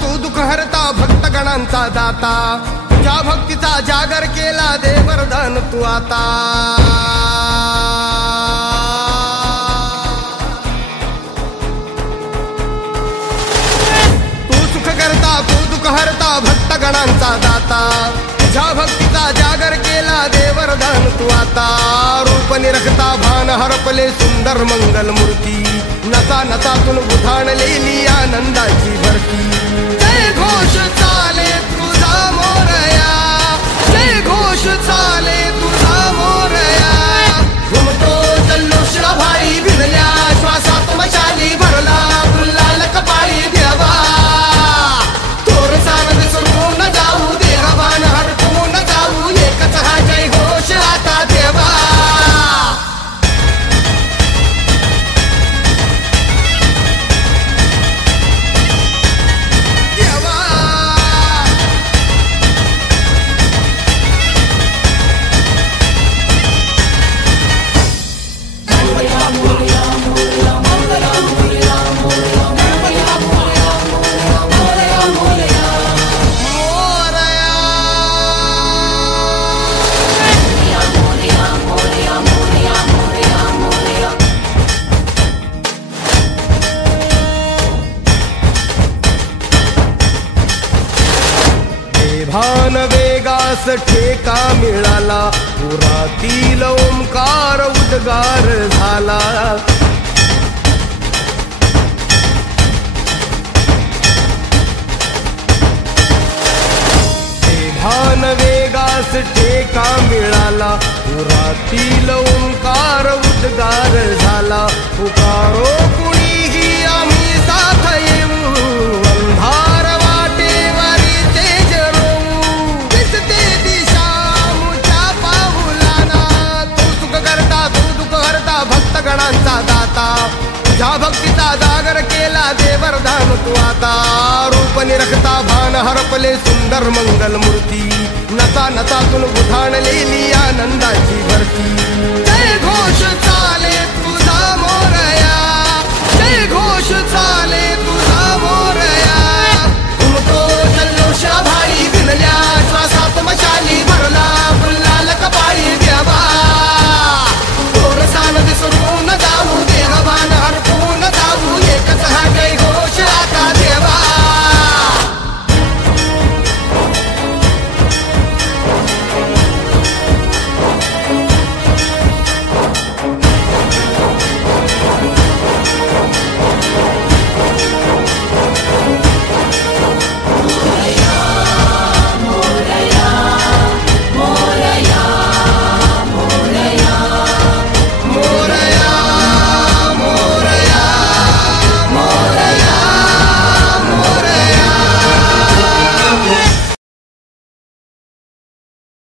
तू दुःख हरता भक्तगणांचा दाता तुझ्या भक्तीचा जागर केला दे वरदान तू आता तू दुःख हरता भक्तगणांचा दाता तुझ्या भक्तीचा जागर केला दे वरदान तू आता रूप निरखता भान हरपले सुंदर मंगल मूर्ती नसा नसातून उधाणलेली आनंदाची भरती जय घोष चाले तुझा मोरया जय घोष चाले तुझा मोरया घुमतो जल्लोष भाई भिनल्या श्वासात मशाली भरला गुल्लाल कपाळी देवा भान वेगास ठेका मिळाला पुरातील ओंकार उद्गार झाला भान वेगास ठेका मिळाला पुरातील ओंकार उद्गार झाला पुकारो कुणीही आम्ही साथ येऊ अंधार वाटेवरी तेज रोवू दिसते दिशा मुच्या पाऊलाना तू सुख करता तू दुःख हरता भक्तगणांचा दाता तुझ्या भक्तीचा जागर केला दे वरदान तू आता रूप निरखता भान हरपले सुंदर मंगल मूर्ती नसा नसातून उधाणलेली आनंदाची भरती जय घोष चाले तुझा मोरया जय घोष